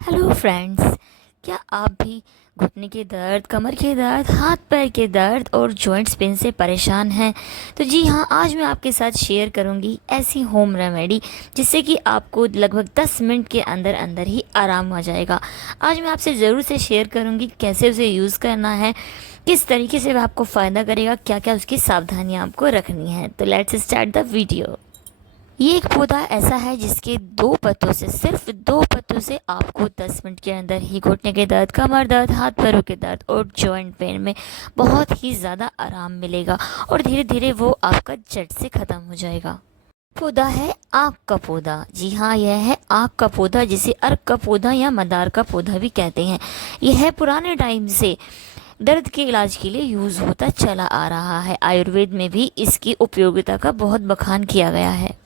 Hello friends, क्या आप भी घुटने के दर्द, कमर के दर्द, हाथ पैर के दर्द और जॉइंट्स पेन से परेशान हैं? तो जी हाँ, आज मैं आपके साथ शेयर करूंगी ऐसी होम रेमेडी जिससे कि आपको लगभग 10 मिनट के अंदर अंदर ही आराम आ जाएगा। आज मैं आपसे ज़रूर से शेयर करूंगी कैसे उसे यूज़ करना है, किस तरीके से वह आपको फ़ायदा करेगा, क्या क्या उसकी सावधानियाँ आपको रखनी है। तो लेट्स स्टार्ट द वीडियो। ये एक पौधा ऐसा है जिसके दो पत्तों से, सिर्फ दो पत्तों से आपको 10 मिनट के अंदर ही घुटने के दर्द, कमर दर्द, हाथ पैरों के दर्द और जॉइंट पेन में बहुत ही ज़्यादा आराम मिलेगा और धीरे धीरे वो आपका जड़ से ख़त्म हो जाएगा। पौधा है आक का पौधा। जी हाँ, यह है आक का पौधा, जिसे अर्क का पौधा या मदार का पौधा भी कहते हैं। यह पुराने टाइम से दर्द के इलाज के लिए यूज़ होता चला आ रहा है। आयुर्वेद में भी इसकी उपयोगिता का बहुत बखान किया गया है।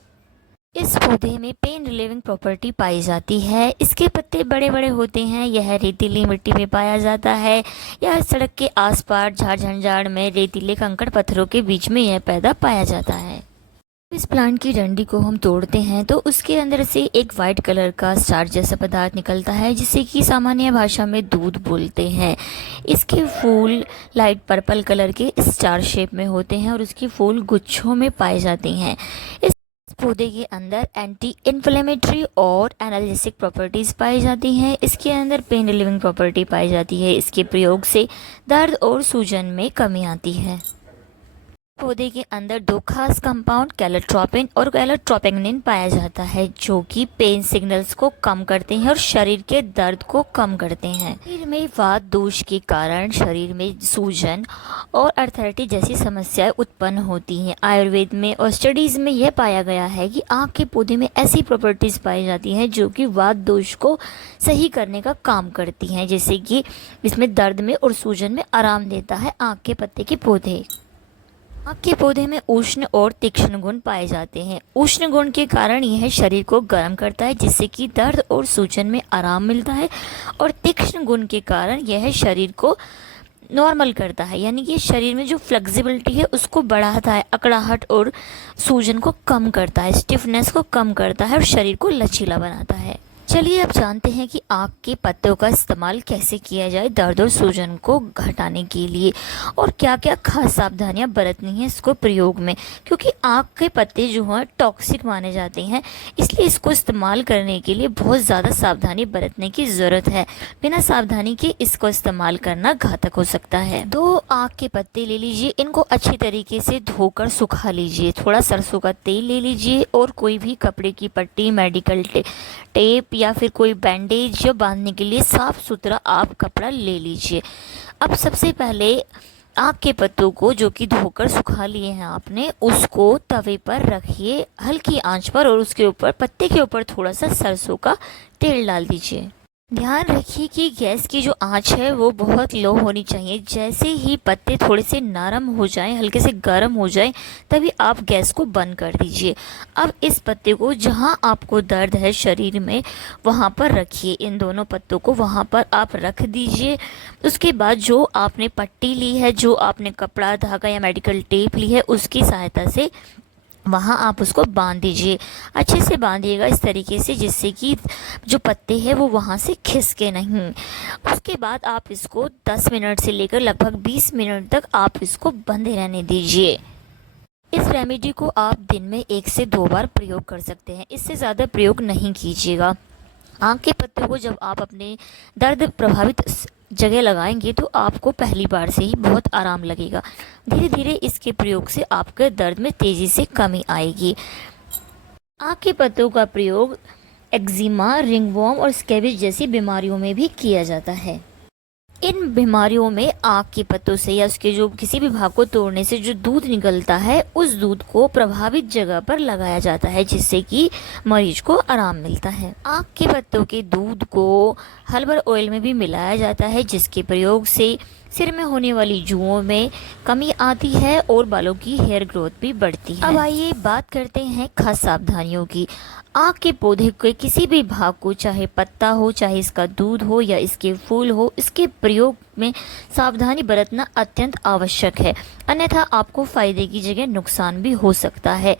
इस पौधे में पेन रिलीविंग प्रॉपर्टी पाई जाती है। इसके पत्ते बड़े बड़े होते हैं। यह रेतीली मिट्टी में पाया जाता है या सड़क के आसपास झाड़ झंझाड़ में रेतीले कंकड़ पत्थरों के बीच में यह पैदा पाया जाता है। इस प्लांट की डंडी को हम तोड़ते हैं तो उसके अंदर से एक वाइट कलर का स्टार्च जैसा पदार्थ निकलता है, जिसे कि सामान्य भाषा में दूध बोलते हैं। इसके फूल लाइट पर्पल कलर के स्टार शेप में होते हैं और उसके फूल गुच्छों में पाए जाते हैं। इस पौधे के अंदर एंटी इन्फ्लेमेटरी और एनाल्जेसिक प्रॉपर्टीज़ पाई जाती हैं। इसके अंदर पेन रिलीविंग प्रॉपर्टी पाई जाती है। इसके प्रयोग से दर्द और सूजन में कमी आती है। पौधे के अंदर दो खास कंपाउंड कैलोट्रोपिन और कैलोट्रोपेनिन पाया जाता है, जो कि पेन सिग्नल्स को कम करते हैं और शरीर के दर्द को कम करते हैं। शरीर में वात दोष के कारण शरीर में सूजन और अर्थराइटिस जैसी समस्याएं उत्पन्न होती हैं। आयुर्वेद में और स्टडीज़ में यह पाया गया है कि आक के पौधे में ऐसी प्रॉपर्टीज़ पाई जाती हैं जो कि वात दोष को सही करने का काम करती हैं, जैसे कि इसमें दर्द में और सूजन में आराम देता है आक के पत्ते के पौधे। आक के पौधे में उष्ण और तीक्ष्ण गुण पाए जाते हैं। उष्ण गुण के कारण यह शरीर को गर्म करता है, जिससे कि दर्द और सूजन में आराम मिलता है, और तीक्ष्ण गुण के कारण यह शरीर को नॉर्मल करता है, यानी कि शरीर में जो फ्लेक्सिबिलिटी है उसको बढ़ाता है, अकड़ाहट और सूजन को कम करता है, स्टिफनेस को कम करता है और शरीर को लचीला बनाता है। चलिए अब जानते हैं कि आक के पत्तों का इस्तेमाल कैसे किया जाए दर्द और सूजन को घटाने के लिए, और क्या क्या खास सावधानियां बरतनी है इसको प्रयोग में, क्योंकि आक के पत्ते जो हैं टॉक्सिक माने जाते हैं, इसलिए इसको इस्तेमाल करने के लिए बहुत ज़्यादा सावधानी बरतने की ज़रूरत है। बिना सावधानी के इसको इस्तेमाल करना घातक हो सकता है। 2 आक के पत्ते ले लीजिए, इनको अच्छी तरीके से धोकर सुखा लीजिए। थोड़ा सरसों का तेल ले लीजिए और कोई भी कपड़े की पट्टी, मेडिकल टेप या फिर कोई बैंडेज या बांधने के लिए साफ सुथरा आप कपड़ा ले लीजिए। अब सबसे पहले आक के पत्तों को, जो कि धोकर सुखा लिए हैं आपने, उसको तवे पर रखिए हल्की आंच पर, और उसके ऊपर, पत्ते के ऊपर थोड़ा सा सरसों का तेल डाल दीजिए। ध्यान रखिए कि गैस की जो आंच है वो बहुत लो होनी चाहिए। जैसे ही पत्ते थोड़े से नरम हो जाएं, हल्के से गर्म हो जाएं, तभी आप गैस को बंद कर दीजिए। अब इस पत्ते को जहां आपको दर्द है शरीर में वहां पर रखिए। इन दोनों पत्तों को वहां पर आप रख दीजिए। उसके बाद जो आपने पट्टी ली है, जो आपने कपड़ा, धागा या मेडिकल टेप ली है, उसकी सहायता से वहाँ आप उसको बांध दीजिए। अच्छे से बांधिएगा इस तरीके से जिससे कि जो पत्ते हैं वो वहाँ से खिसके नहीं। उसके बाद आप इसको 10 मिनट से लेकर लगभग 20 मिनट तक आप इसको बंधे रहने दीजिए। इस रेमेडी को आप दिन में 1 से 2 बार प्रयोग कर सकते हैं, इससे ज़्यादा प्रयोग नहीं कीजिएगा। आक के पत्ते को जब आप अपने दर्द प्रभावित जगह लगाएंगे तो आपको पहली बार से ही बहुत आराम लगेगा। धीरे धीरे इसके प्रयोग से आपके दर्द में तेज़ी से कमी आएगी। आक के पत्तों का प्रयोग एक्जिमा, रिंगवॉर्म और स्कैबिस जैसी बीमारियों में भी किया जाता है। इन बीमारियों में आक के पत्तों से या उसके जो किसी भी भाग को तोड़ने से जो दूध निकलता है, उस दूध को प्रभावित जगह पर लगाया जाता है, जिससे कि मरीज को आराम मिलता है। आक के पत्तों के दूध को हर्बल ऑयल में भी मिलाया जाता है, जिसके प्रयोग से सिर में होने वाली जुओं में कमी आती है और बालों की हेयर ग्रोथ भी बढ़ती है। अब आइए बात करते हैं खास सावधानियों की। आक के पौधे के किसी भी भाग को, चाहे पत्ता हो, चाहे इसका दूध हो या इसके फूल हो, इसके प्रयोग में सावधानी बरतना अत्यंत आवश्यक है, अन्यथा आपको फ़ायदे की जगह नुकसान भी हो सकता है।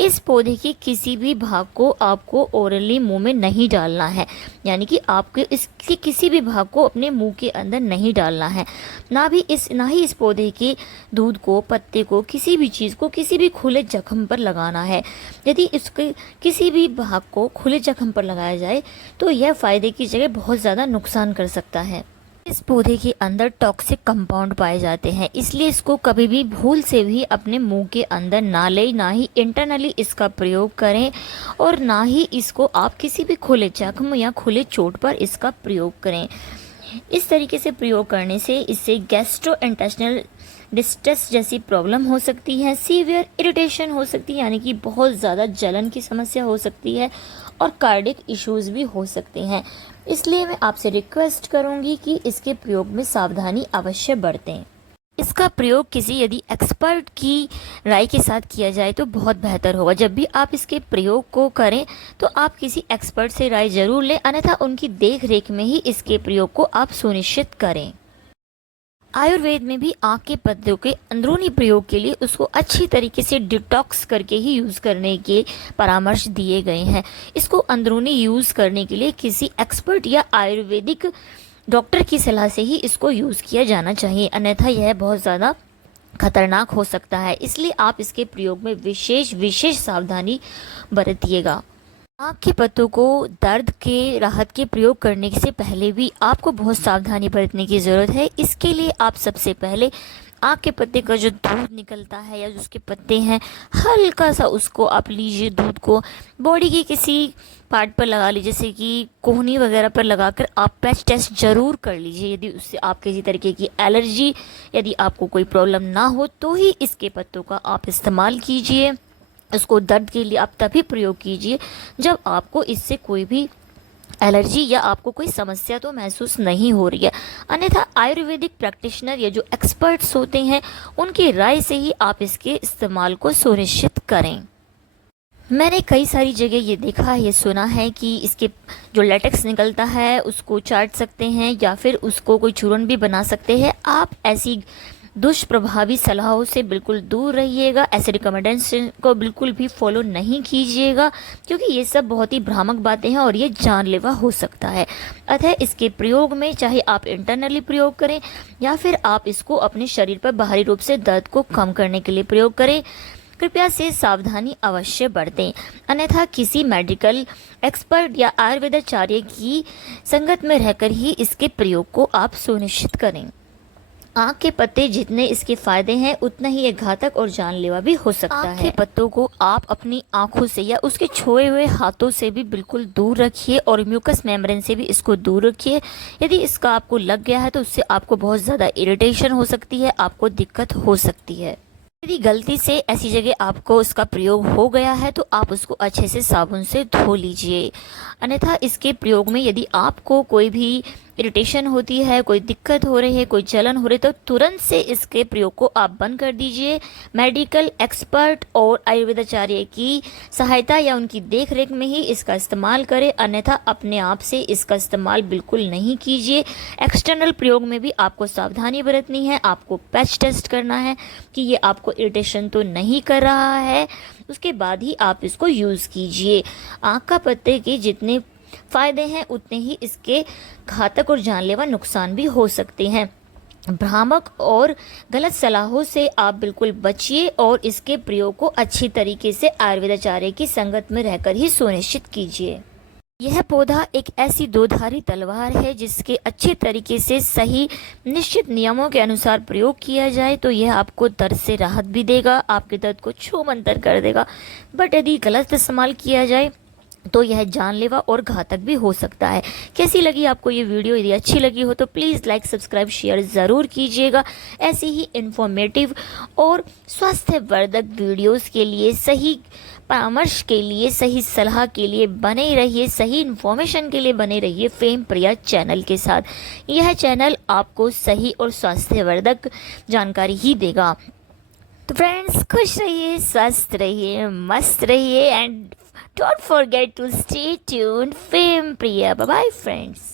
इस पौधे के किसी भी भाग को आपको ओरली मुंह में नहीं डालना है, यानी कि आपको इसके किसी भी भाग को अपने मुंह के अंदर नहीं डालना है। ना ही इस पौधे के दूध को, पत्ते को, किसी भी चीज़ को किसी भी खुले जख्म पर लगाना है। यदि इसके किसी भी भाग को खुले जख्म पर लगाया जाए तो यह फ़ायदे की जगह बहुत ज़्यादा नुकसान कर सकता है। इस पौधे के अंदर टॉक्सिक कंपाउंड पाए जाते हैं, इसलिए इसको कभी भी भूल से भी अपने मुंह के अंदर ना लें, ना ही इंटरनली इसका प्रयोग करें और ना ही इसको आप किसी भी खुले जख्म या खुले चोट पर इसका प्रयोग करें। इस तरीके से प्रयोग करने से इससे गैस्ट्रोइंटेस्टिनल डिस्ट्रेस जैसी प्रॉब्लम हो सकती है, सीवियर इरिटेशन हो सकती है, यानी कि बहुत ज़्यादा जलन की समस्या हो सकती है और कार्डिक इश्यूज़ भी हो सकते हैं। इसलिए मैं आपसे रिक्वेस्ट करूंगी कि इसके प्रयोग में सावधानी अवश्य बरतें। इसका प्रयोग किसी यदि एक्सपर्ट की राय के साथ किया जाए तो बहुत बेहतर होगा। जब भी आप इसके प्रयोग को करें तो आप किसी एक्सपर्ट से राय जरूर लें, अन्यथा उनकी देख रेख में ही इसके प्रयोग को आप सुनिश्चित करें। आयुर्वेद में भी आँख के पत्तों के अंदरूनी प्रयोग के लिए उसको अच्छी तरीके से डिटॉक्स करके ही यूज़ करने के परामर्श दिए गए हैं। इसको अंदरूनी यूज़ करने के लिए किसी एक्सपर्ट या आयुर्वेदिक डॉक्टर की सलाह से ही इसको यूज़ किया जाना चाहिए, अन्यथा यह बहुत ज़्यादा खतरनाक हो सकता है। इसलिए आप इसके प्रयोग में विशेष सावधानी बरतिएगा। आँख के पत्तों को दर्द के राहत के प्रयोग करने से पहले भी आपको बहुत सावधानी बरतने की ज़रूरत है। इसके लिए आप सबसे पहले आँख के पत्ते का जो दूध निकलता है या जो उसके पत्ते हैं, हल्का सा उसको आप लीजिए, दूध को बॉडी के किसी पार्ट पर लगा लीजिए, जैसे कि कोहनी वगैरह पर लगाकर आप पैच टेस्ट ज़रूर कर लीजिए। यदि उससे आप किसी तरीके की एलर्जी, यदि आपको कोई प्रॉब्लम ना हो तो ही इसके पत्तों का आप इस्तेमाल कीजिए। इसको दर्द के लिए आप तभी प्रयोग कीजिए जब आपको इससे कोई भी एलर्जी या आपको कोई समस्या तो महसूस नहीं हो रही है, अन्यथा आयुर्वेदिक प्रैक्टिशनर या जो एक्सपर्ट्स होते हैं उनकी राय से ही आप इसके इस्तेमाल को सुनिश्चित करें। मैंने कई सारी जगह ये देखा है, ये सुना है कि इसके जो लेटेक्स निकलता है उसको चाट सकते हैं या फिर उसको कोई चूर्ण भी बना सकते हैं। आप ऐसी दुष्प्रभावी सलाहों से बिल्कुल दूर रहिएगा, ऐसे रिकमेंडेशन को बिल्कुल भी फॉलो नहीं कीजिएगा, क्योंकि ये सब बहुत ही भ्रामक बातें हैं और ये जानलेवा हो सकता है। अतः इसके प्रयोग में चाहे आप इंटरनली प्रयोग करें या फिर आप इसको अपने शरीर पर बाहरी रूप से दर्द को कम करने के लिए प्रयोग करें, कृपया से सावधानी अवश्य बरतें, अन्यथा किसी मेडिकल एक्सपर्ट या आयुर्वेदाचार्य की संगत में रहकर ही इसके प्रयोग को आप सुनिश्चित करें। आँख के पत्ते जितने इसके फायदे हैं उतना ही ये घातक और जानलेवा भी हो सकता है। आँख के पत्तों को आप अपनी आँखों से या उसके छुए हुए हाथों से भी बिल्कुल दूर रखिए और म्यूकस मेम्ब्रेन से भी इसको दूर रखिए। यदि इसका आपको लग गया है तो उससे आपको बहुत ज़्यादा इरिटेशन हो सकती है, आपको दिक्कत हो सकती है। यदि गलती से ऐसी जगह आपको इसका प्रयोग हो गया है तो आप उसको अच्छे से साबुन से धो लीजिए, अन्यथा इसके प्रयोग में यदि आपको कोई भी इरिटेशन होती है, कोई दिक्कत हो रही है, कोई जलन हो रही है तो तुरंत से इसके प्रयोग को आप बंद कर दीजिए। मेडिकल एक्सपर्ट और आयुर्वेदाचार्य की सहायता या उनकी देखरेख में ही इसका इस्तेमाल करें, अन्यथा अपने आप से इसका इस्तेमाल बिल्कुल नहीं कीजिए। एक्सटर्नल प्रयोग में भी आपको सावधानी बरतनी है, आपको पैच टेस्ट करना है कि ये आपको इरिटेशन तो नहीं कर रहा है, उसके बाद ही आप इसको यूज़ कीजिए। आँख का पत्ते के जितने फ़ायदे हैं उतने ही इसके घातक और जानलेवा नुकसान भी हो सकते हैं। भ्रामक और गलत सलाहों से आप बिल्कुल बचिए और इसके प्रयोग को अच्छी तरीके से आयुर्वेदाचार्य की संगत में रहकर ही सुनिश्चित कीजिए। यह पौधा एक ऐसी दोधारी तलवार है जिसके अच्छे तरीके से सही निश्चित नियमों के अनुसार प्रयोग किया जाए तो यह आपको दर्द से राहत भी देगा, आपके दर्द को छूमंतर कर देगा। बट यदि गलत इस्तेमाल किया जाए तो यह जानलेवा और घातक भी हो सकता है। कैसी लगी आपको ये वीडियो? यदि अच्छी लगी हो तो प्लीज़ लाइक, सब्सक्राइब, शेयर ज़रूर कीजिएगा। ऐसी ही इन्फॉर्मेटिव और स्वास्थ्यवर्धक वीडियोस के लिए, सही परामर्श के लिए, सही सलाह के लिए बने रहिए, सही इन्फॉर्मेशन के लिए बने रहिए फेम प्रिया चैनल के साथ। यह चैनल आपको सही और स्वास्थ्यवर्धक जानकारी ही देगा। तो फ्रेंड्स, खुश रहिए, स्वस्थ रहिए, मस्त रहिए and don't forget to stay tuned. Fame Priya. Bye bye, friends.